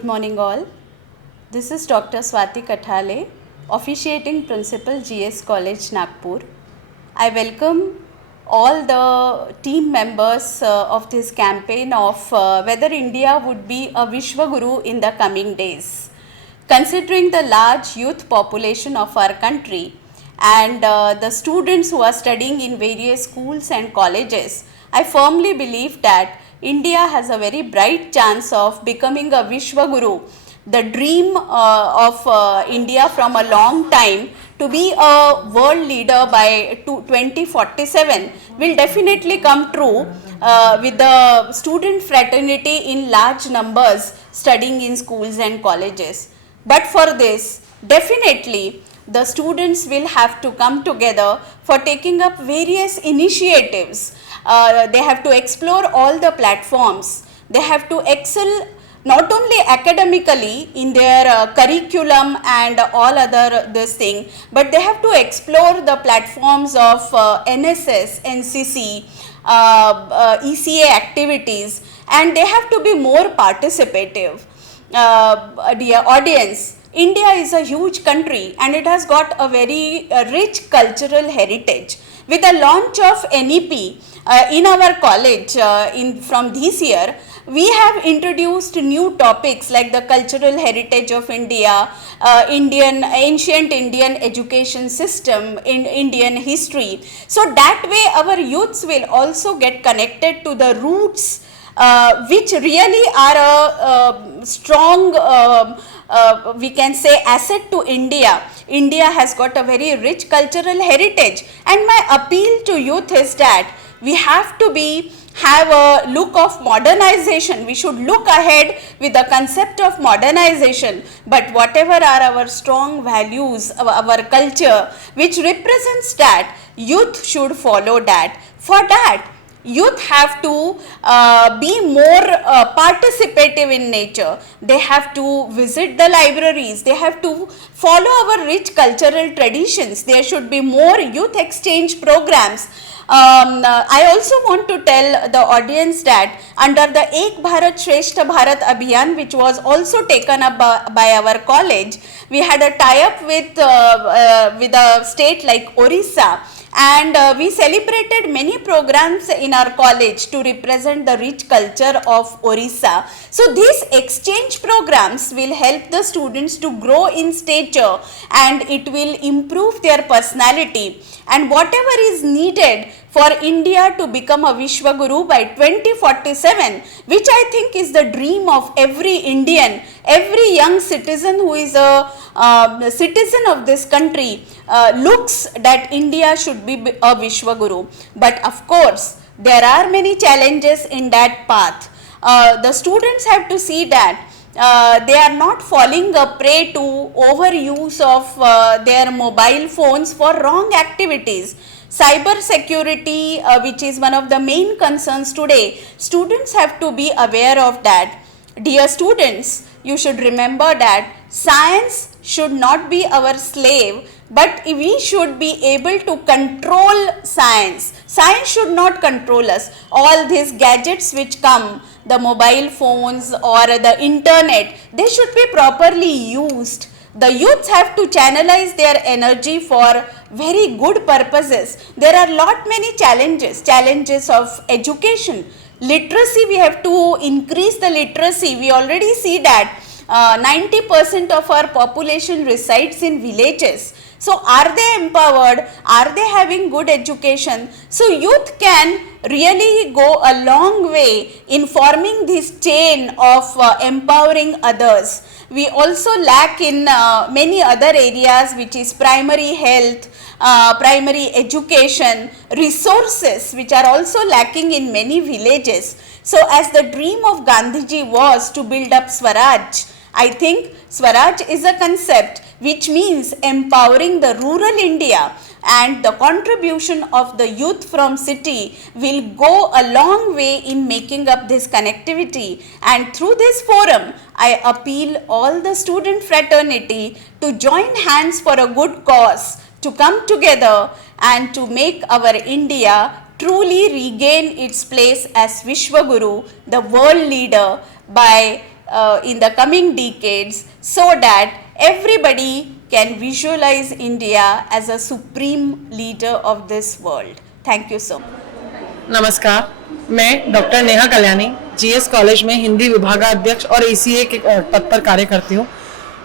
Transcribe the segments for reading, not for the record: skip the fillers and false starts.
Good morning all. This is Dr. Swati Kathale, officiating Principal GS College, Nagpur. I welcome all the team members of this campaign of whether India would be a Vishwaguru in the coming days. Considering the large youth population of our country and the students who are studying in various schools and colleges, I firmly believe that India has a very bright chance of becoming a Vishwaguru. The dream of India from a long time to be a world leader by 2047 will definitely come true with the student fraternity in large numbers studying in schools and colleges. But for this, definitely the students will have to come together for taking up various initiatives. They have to explore all the platforms. They have to excel not only academically in their curriculum and all other this thing, but they have to explore the platforms of NSS, NCC, ECA activities, and they have to be more participative. Dear audience, India is a huge country and it has got a very rich cultural heritage. With the launch of NEP in our college from this year, we have introduced new topics like the cultural heritage of India, ancient Indian education system, in Indian history. So that way our youths will also get connected to the roots which really are a strong we can say asset to India. India has got a very rich cultural heritage, and my appeal to youth is that we have to have a look of modernization. We should look ahead with the concept of modernization, but whatever are our strong values, our culture, which represents that, youth should follow that. For that, youth have to be more participative in nature. They have to visit the libraries. They have to follow our rich cultural traditions. There should be more youth exchange programs. I also want to tell the audience that under the Ek Bharat Shrestha Bharat Abhiyan, which was also taken up by our college, we had a tie-up with a state like Orissa, and we celebrated many programs in our college to represent the rich culture of Orissa. So these exchange programs will help the students to grow in stature and it will improve their personality, and whatever is needed for India to become a Vishwaguru by 2047, which I think is the dream of every Indian, every young citizen who is a citizen of this country looks that India should be a Vishwaguru. But of course, there are many challenges in that path. The students have to see that they are not falling a prey to overuse of their mobile phones for wrong activities. Cyber security, which is one of the main concerns today, students have to be aware of that. Dear students, you should remember that science should not be our slave, but we should be able to control science. Science should not control us. All these gadgets which come, the mobile phones or the internet, they should be properly used. The youths have to channelize their energy for very good purposes. There are many challenges of education. Literacy, we have to increase the literacy. We already see that 90% of our population resides in villages. So are they empowered? Are they having good education? So youth can really go a long way in forming this chain of empowering others. We also lack in many other areas, which is primary health, primary education, resources which are also lacking in many villages. So as the dream of Gandhiji was to build up Swaraj, I think Swaraj is a concept which means empowering the rural India, and the contribution of the youth from city will go a long way in making up this connectivity. And through this forum, I appeal all the student fraternity to join hands for a good cause, to come together and to make our India truly regain its place as Vishwaguru, the world leader, by in the coming decades so that everybody can visualize India as a supreme leader of this world. Thank you so much. नमस्कार, मैं doctor Neha Kalyani GS college में हिंदी विभागाध्यक्ष और ACA के पद पर कार्य करती हूँ।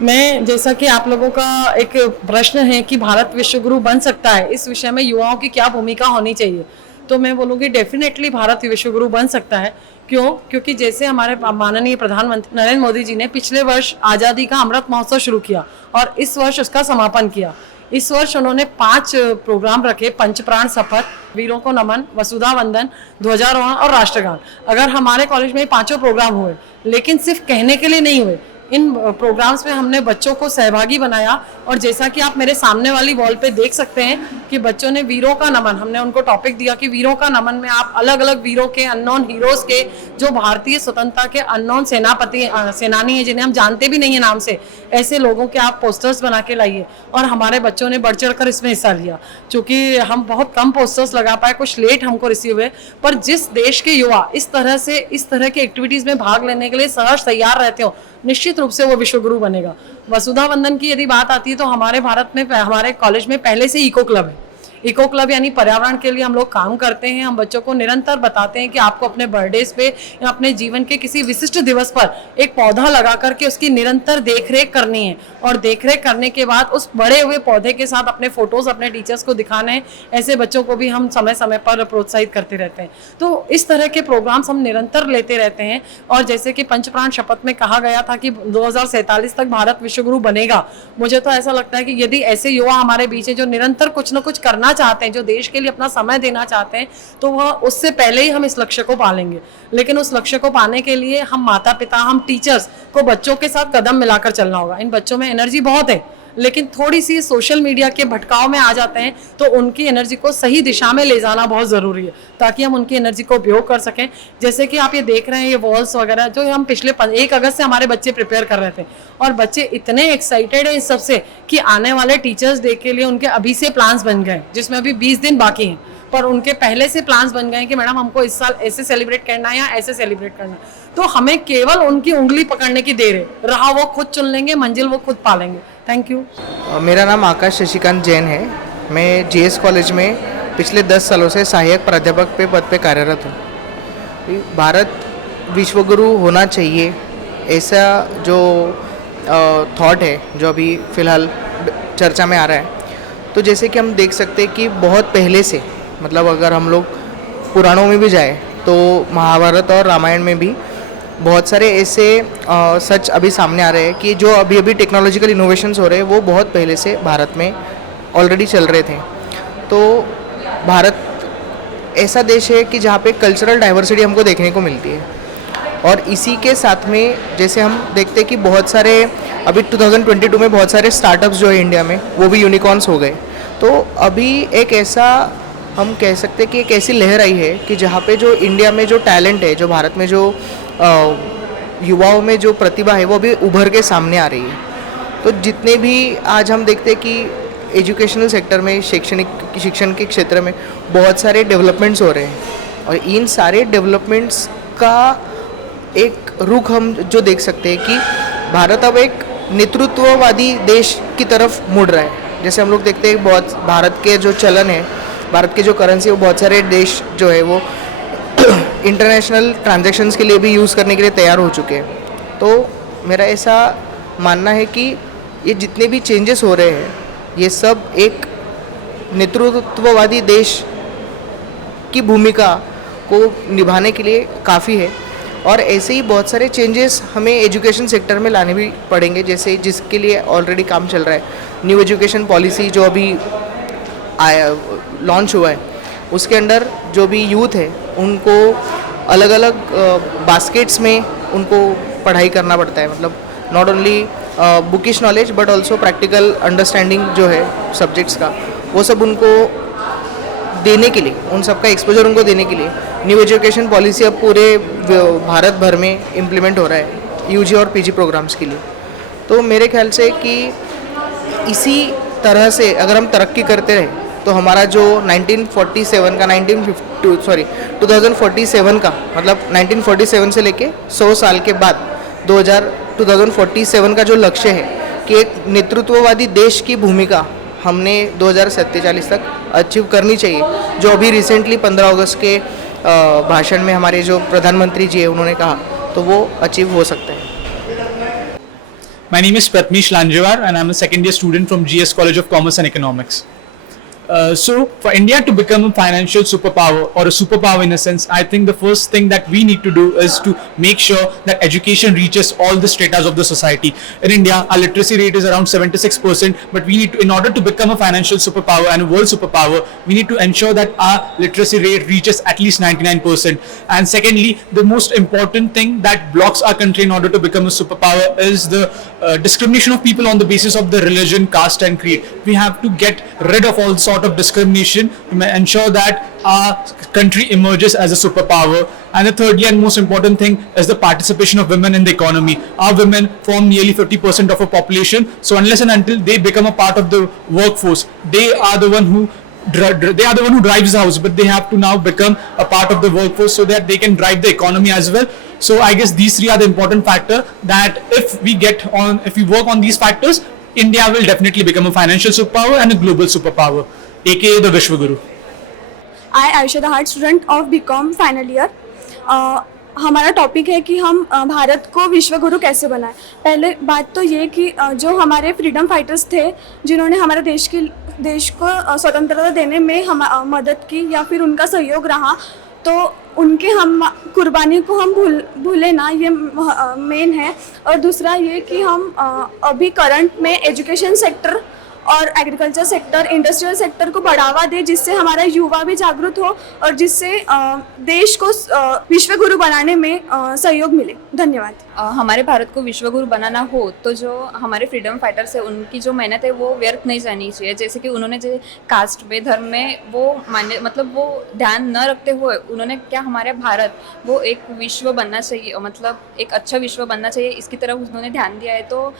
मैं जैसा कि आप लोगों का एक प्रश्न है कि भारत विश्वगुरु बन सकता है, इस विषय में युवाओं की क्या भूमिका होनी चाहिए, तो मैं बोलूँगी डेफिनेटली भारत विश्वगुरु बन सकता है। क्यों? क्योंकि जैसे हमारे माननीय प्रधानमंत्री नरेंद्र मोदी जी ने पिछले वर्ष आज़ादी का अमृत महोत्सव शुरू किया और इस वर्ष उसका समापन किया। इस वर्ष उन्होंने 5 प्रोग्राम रखे, पंचप्राण शपथ, वीरों को नमन, वसुधा वंदन, ध्वजारोहण और राष्ट्रगान। अगर हमारे कॉलेज में 5 प्रोग्राम हुए, लेकिन सिर्फ कहने के लिए नहीं हुए, इन प्रोग्राम्स में हमने बच्चों को सहभागी बनाया और जैसा कि आप मेरे सामने वाली वॉल पे देख सकते हैं कि बच्चों ने वीरों का नमन, हमने उनको टॉपिक दिया कि वीरों का नमन में आप अलग अलग वीरों के, अननोन हीरोज के, जो भारतीय स्वतंत्रता के अननोन सेनानी हैं जिन्हें हम जानते भी नहीं है नाम से, ऐसे लोगों के आप पोस्टर्स बना के लाइए। और हमारे बच्चों ने बढ़ चढ़ कर इसमें हिस्सा लिया। चूँकि हम बहुत कम पोस्टर्स लगा पाए, कुछ लेट हमको रिसीव हुए, पर जिस देश के युवा इस तरह की एक्टिविटीज़ में भाग लेने के लिए सहर्ष तैयार रहते हो, निश्चित रूप से वो विश्वगुरु बनेगा। वसुधा वंदन की यदि बात आती है तो हमारे भारत में, हमारे कॉलेज में पहले से इको क्लब है। इको क्लब यानी पर्यावरण के लिए हम लोग काम करते हैं। हम बच्चों को निरंतर बताते हैं कि आपको अपने बर्थडेज पे या अपने जीवन के किसी विशिष्ट दिवस पर एक पौधा लगा करके उसकी निरंतर देखरेख करनी है और देखरेख करने के बाद उस बड़े हुए पौधे के साथ अपने फोटोज अपने टीचर्स को दिखाने हैं। ऐसे बच्चों को भी हम समय समय पर प्रोत्साहित करते रहते हैं। तो इस तरह के प्रोग्राम्स हम निरंतर लेते रहते हैं। और जैसे कि पंचप्राण शपथ में कहा गया था कि 2047 तक भारत विश्वगुरु बनेगा, मुझे तो ऐसा लगता है कि यदि ऐसे युवा हमारे बीच है जो निरंतर कुछ न कुछ करना चाहते हैं, जो देश के लिए अपना समय देना चाहते हैं, तो वह उससे पहले ही हम इस लक्ष्य को पालेंगे। लेकिन उस लक्ष्य को पाने के लिए हम माता पिता, हम टीचर्स को बच्चों के साथ कदम मिलाकर चलना होगा। इन बच्चों में एनर्जी बहुत है, लेकिन थोड़ी सी सोशल मीडिया के भटकाव में आ जाते हैं, तो उनकी एनर्जी को सही दिशा में ले जाना बहुत ज़रूरी है ताकि हम उनकी एनर्जी को उपयोग कर सकें। जैसे कि आप ये देख रहे हैं, ये वॉल्स वगैरह जो हम पिछले 1 अगस्त से हमारे बच्चे प्रिपेयर कर रहे थे, और बच्चे इतने एक्साइटेड हैं इस सबसे कि आने वाले टीचर्स डे के लिए उनके अभी से प्लान्स बन गए, जिसमें अभी 20 दिन बाकी हैं, पर उनके पहले से प्लान्स बन गए कि मैडम हमको इस साल ऐसे सेलिब्रेट करना है या ऐसे सेलिब्रेट करना है। तो हमें केवल उनकी उंगली पकड़ने की देर है, रहा वो खुद चुन लेंगे, मंजिल वो खुद पालेंगे। Thank you. मेरा नाम आकाश शशिकांत जैन है। मैं जीएस कॉलेज में पिछले 10 सालों से सहायक प्राध्यापक पे पद पे कार्यरत हूँ। भारत विश्वगुरु होना चाहिए, ऐसा जो थॉट है जो अभी फ़िलहाल चर्चा में आ रहा है, तो जैसे कि हम देख सकते हैं कि बहुत पहले से, मतलब अगर हम लोग पुराणों में भी जाए तो महाभारत और रामायण में भी बहुत सारे ऐसे सच अभी सामने आ रहे हैं कि जो अभी अभी टेक्नोलॉजिकल इनोवेशंस हो रहे हैं वो बहुत पहले से भारत में ऑलरेडी चल रहे थे। तो भारत ऐसा देश है कि जहाँ पे कल्चरल डाइवर्सिटी हमको देखने को मिलती है, और इसी के साथ में जैसे हम देखते हैं कि बहुत सारे अभी 2022 में बहुत सारे स्टार्टअप्स जो है इंडिया में वो भी यूनिकॉर्न्स हो गए। तो अभी एक ऐसा हम कह सकते हैं कि एक ऐसी लहर आई है कि जहाँ पे जो इंडिया में जो टैलेंट है, जो भारत में जो युवाओं में जो प्रतिभा है, वो भी उभर के सामने आ रही है। तो जितने भी आज हम देखते हैं कि एजुकेशनल सेक्टर में, शिक्षण के क्षेत्र में बहुत सारे डेवलपमेंट्स हो रहे हैं, और इन सारे डेवलपमेंट्स का एक रुख हम जो देख सकते हैं कि भारत अब एक नेतृत्ववादी देश की तरफ मुड़ रहा है। जैसे हम लोग देखते हैं बहुत भारत के जो चलन है, भारत की जो करेंसी है, वो बहुत सारे देश जो है वो इंटरनेशनल ट्रांजैक्शंस के लिए भी यूज़ करने के लिए तैयार हो चुके हैं। तो मेरा ऐसा मानना है कि ये जितने भी चेंजेस हो रहे हैं, ये सब एक नेतृत्ववादी देश की भूमिका को निभाने के लिए काफ़ी है। और ऐसे ही बहुत सारे चेंजेस हमें एजुकेशन सेक्टर में लाने भी पड़ेंगे, जैसे जिसके लिए ऑलरेडी काम चल रहा है। न्यू एजुकेशन पॉलिसी जो अभी लॉन्च हुआ है, उसके अंडर जो भी यूथ है उनको अलग अलग बास्केट्स में उनको पढ़ाई करना पड़ता है। मतलब not only bookish knowledge but also practical understanding जो है सब्जेक्ट्स का, वो सब उनको देने के लिए, उन सब का एक्सपोजर उनको देने के लिए न्यू एजुकेशन पॉलिसी अब पूरे भारत भर में इम्प्लीमेंट हो रहा है यूजी और पीजी प्रोग्राम्स के लिए। तो मेरे ख्याल से कि इसी तरह से अगर हम तरक्की करते रहे तो हमारा जो 1947 का 2047 का मतलब 1947 से लेके 100 साल के बाद 2047 का जो लक्ष्य है कि एक नेतृत्ववादी देश की भूमिका हमने 2047 तक अचीव करनी चाहिए, जो अभी रिसेंटली 15 अगस्त के भाषण में हमारे जो प्रधानमंत्री जी है उन्होंने कहा, तो वो अचीव हो सकता है। My name is Pratmesh Lanjewar and I'm a second year student from GS College of Commerce and Economics. So for India to become a financial superpower or a superpower in a sense, I think the first thing that we need to do is to make sure that education reaches all the stratas of the society. In India, our literacy rate is around 76%, but we need to, in order to become a financial superpower and a world superpower, we need to ensure that our literacy rate reaches at least 99%. And secondly, the most important thing that blocks our country in order to become a superpower is the discrimination of people on the basis of the religion, caste and creed. We have to get rid of all sort of discrimination to ensure that our country emerges as a superpower. And the thirdly and most important thing is the participation of women in the economy. Our women form nearly 50% of our population, so unless and until they become a part of the workforce, they are the one who drives the house, but they have to now become a part of the workforce so that they can drive the economy as well. So I guess these three are the important factor that if we work on these factors, India will definitely become a financial superpower and a global superpower, aka the Vishwaguru. I Ayesha the heart student of BCom final year. हमारा topic है कि हम भारत को विश्वगुरु कैसे बनाएं। पहले बात तो ये कि जो हमारे फ्रीडम फाइटर्स थे जिन्होंने हमारे देश को स्वतंत्रता देने में हम मदद की या फिर उनका सहयोग रहा, तो उनके हम कुर्बानी को हम भूले ना, ये मेन है। और दूसरा ये कि हम अभी करंट में एजुकेशन सेक्टर और एग्रीकल्चर सेक्टर, इंडस्ट्रियल सेक्टर को बढ़ावा दे, जिससे हमारा युवा भी जागरूक हो और जिससे देश को विश्वगुरु बनाने में सहयोग मिले। धन्यवाद। हमारे भारत को विश्वगुरु बनाना हो तो जो हमारे फ्रीडम फाइटर्स है उनकी जो मेहनत है वो व्यर्थ नहीं जानी चाहिए। जैसे कि उन्होंने जो कास्ट में, धर्म में वो मतलब वो ध्यान न रखते हुए उन्होंने क्या हमारे भारत वो एक विश्व बनना चाहिए, मतलब एक अच्छा विश्व बनना चाहिए, इसकी तरफ उन्होंने ध्यान दिया है। तो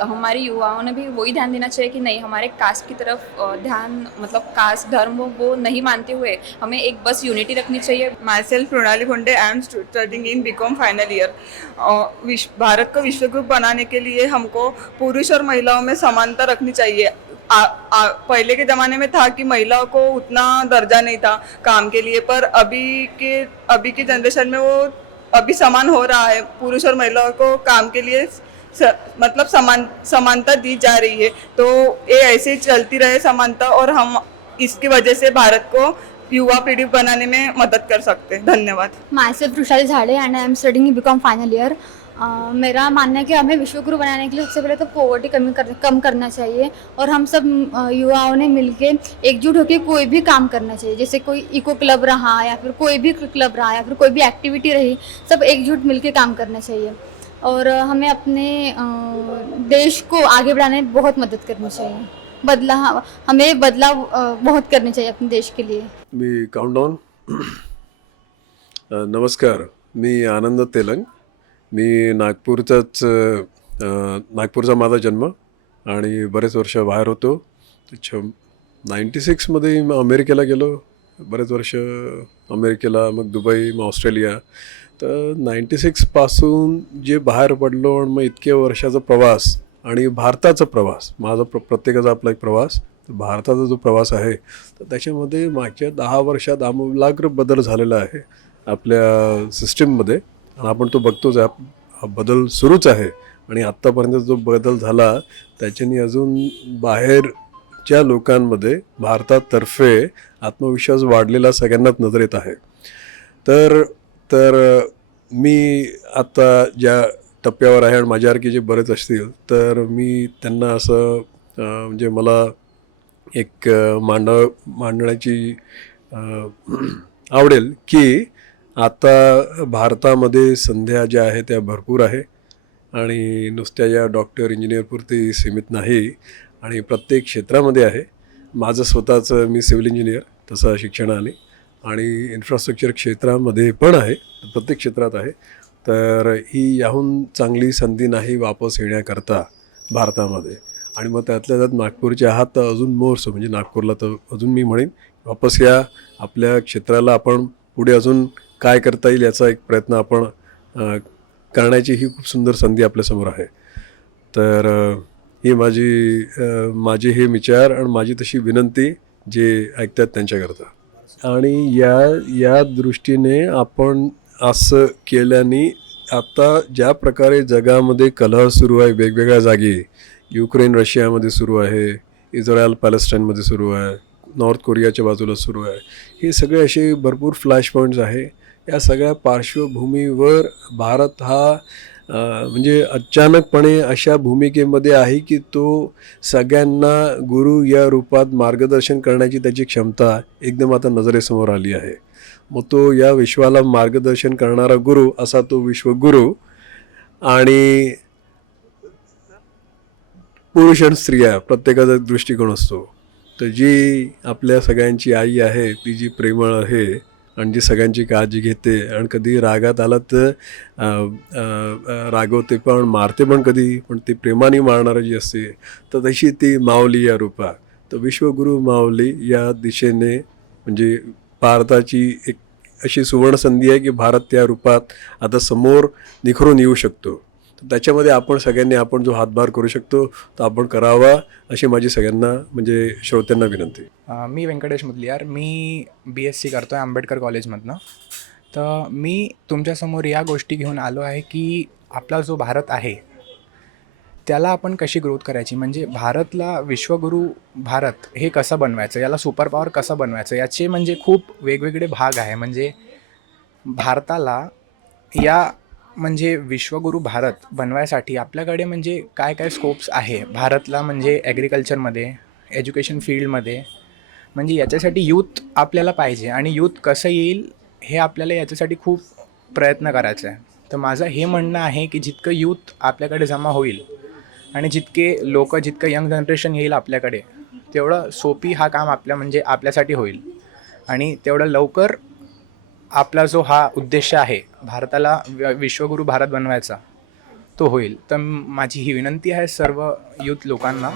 हमारे युवाओं ने भी वही ध्यान देना चाहिए कि नहीं, हमारे कास्ट की तरफ ध्यान, मतलब कास्ट धर्म वो नहीं मानते हुए हमें एक बस यूनिटी रखनी चाहिए। Myself Pranali Phunde, I am studying in BCom final year. Bharat को विश्वगुरु बनाने के लिए हमको पुरुष और महिलाओं में समानता रखनी चाहिए। पहले के ज़माने में था कि महिलाओं को उतना दर्जा नहीं था काम के लिए, पर अभी के जनरेशन में वो अभी समान हो रहा है। पुरुष और महिलाओं को काम के लिए मतलब समानता दी जा रही है। तो ये ऐसे ही चलती रहे समानता, और हम इसकी वजह से भारत को युवा पीढ़ी बनाने में मदद कर सकते हैं। धन्यवाद। Myself Rushali Jhade and I am studying in BCom final year. मेरा मानना है कि हमें विश्वगुरु बनाने के लिए सबसे पहले तो पॉवर्टी कम करना चाहिए, और हम सब युवाओं ने मिलके एकजुट होकर कोई भी काम करना चाहिए। जैसे कोई इको क्लब रहा या फिर कोई भी क्लब रहा या फिर कोई भी एक्टिविटी रही, सब एकजुट मिलके काम करना चाहिए। और हमें अपने देश को आगे बढ़ाने में बहुत मदद करनी चाहिए। हमें बदलाव बहुत करने चाहिए अपने देश के लिए। मी काउंटडाऊन। नमस्कार, मी आनंद तेलंग। मी नागपूरचा माझा जन्म आणि बरेच वर्ष बाहेर होतो। 96मध्ये अमेरिकेला गेलो, बरेच वर्ष अमेरिकेला, मग दुबई, मग ऑस्ट्रेलिया। तर 96पासून जे बाहेर पडलो आणि मग इतक्या वर्षाचा प्रवास आणि भारताचा प्रवास, माझा प्रत्येकाचा आपला एक प्रवास, भारताचा जो प्रवास आहे तर त्याच्यामध्ये मागच्या 10 वर्षात आमूलाग्र बदल झालेला आहे आपल्या सिस्टीममध्ये, आणि आपण तो बघतोच आहे। हा बदल सुरूच आहे आणि आत्तापर्यंत जो बदल झाला त्याच्यानी अजून बाहेरच्या लोकांमध्ये भारतातर्फे आत्मविश्वास वाढलेला सगळ्यांनाच नजरेत आहे। तर मी आता ज्या टप्प्यावर आहे आणि माझ्यासारखे जे बरेच असतील तर मी त्यांना असं म्हणजे मला एक मांडण्याची आवडेल की आता भारतामध्ये संध्या ज्या आहेत त्या भरपूर आहे आणि नुसत्या या डॉक्टर इंजिनियरपुरती सीमित नाही आणि प्रत्येक क्षेत्रामध्ये आहे। माझं स्वतःचं मी सिव्हिल इंजिनियर तसं शिक्षणाने आणि इन्फ्रास्ट्रक्चर क्षेत्रामध्ये पण आहे, प्रत्येक क्षेत्रात आहे। तर ही याहून चांगली संधी नाही वापस येण्याकरता भारतामध्ये, आणि मग त्यातल्या त्यात नागपूरचे आहात तर अजून मोर म्हणजे नागपूरला तर अजून मी म्हणेन वापस या, आपल्या क्षेत्राला आपण पुढे अजून काय करता येईल याचा एक प्रयत्न आपण करण्याची ही खूप सुंदर संधी आपल्यासमोर आहे. तर ही माझे हे विचार आणि माझी तशी विनंती जे ऐकतात त्यांच्याकरता. आणि या दृष्टीने आपण असं केल्याने आता ज्या प्रकारे जगामध्ये कलह सुरू आहे वेगवेगळ्या जागी, युक्रेन रशियामध्ये सुरू आहे, इस्रायल पॅलेस्टाईनमध्ये सुरू आहे, नॉर्थ कोरियाच्या बाजूला सुरू आहे, हे सगळे असे भरपूर फ्लॅश पॉईंट्स आहे. या सगळ्या पार्श्वभूमीवर भारत हा म्हणजे अचानकपणे अशा भूमिकेमध्ये आहे की तो सगळ्यांना गुरु या रूपात मार्गदर्शन करण्याची त्याची क्षमता एकदम आता नजरेसमोर आली आहे. मग तो या विश्वाला मार्गदर्शन करणारा गुरु असा तो विश्वगुरु. आणि पुरुष आणि स्त्रिया प्रत्येकाचा दृष्टिकोन असतो. तर जी आपल्या सगळ्यांची आई आहे ती जी प्रेमळ आहे आणि जी सगळ्यांची काळजी घेते आणि कधी रागात आला तर रागवते पण मारते पण कधी, पण ती प्रेमाने मारणारी जी असते तर तशी ती माऊली या रूपात. तर विश्वगुरु माऊली या दिशेने म्हणजे भारताची एक अशी सुवर्णसंधी आहे की भारत त्या रूपात आता समोर निखरून येऊ शकतो. तर त्याच्यामध्ये आपण सगळ्यांनी आपण जो हातभार करू शकतो तो आपण करावा अशी माझी सगळ्यांना म्हणजे श्रोत्यांना विनंती. मी व्यंकटेश मुदलियार. मी BSc करतो आहे आंबेडकर कॉलेजमधनं. तर मी तुमच्यासमोर या गोष्टी घेऊन आलो आहे की आपला जो भारत आहे त्याला आपण कशी ग्रोथ करायची, म्हणजे भारतला विश्वगुरू भारत हे कसं बनवायचं, याला सुपर पॉवर कसं बनवायचं, याचे म्हणजे खूप वेगवेगळे भाग आहे. म्हणजे भारताला या म्हणजे विश्वगुरू भारत बनवायसाठी आपल्याकडे म्हणजे काय काय स्कोप्स आहे भारतला, म्हणजे ॲग्रिकल्चरमध्ये, एज्युकेशन फील्डमध्ये. म्हणजे याच्यासाठी यूथ आपल्याला पाहिजे आणि यूथ कसं येईल हे आपल्याला याच्यासाठी खूप प्रयत्न करायचा आहे. तर माझं हे म्हणणं आहे की जितकं यूथ आपल्याकडे जमा होईल आणि जितकं यंग जनरेशन येईल आपल्याकडे, तेवढं सोपी हा काम आपल्यासाठी होईल आणि तेवढं लवकर आपला जो हा उद्देश आहे भारताला विश्वगुरू भारत बनवायचा तो होईल. तर माझी ही विनंती आहे सर्व यूथ लोकांना.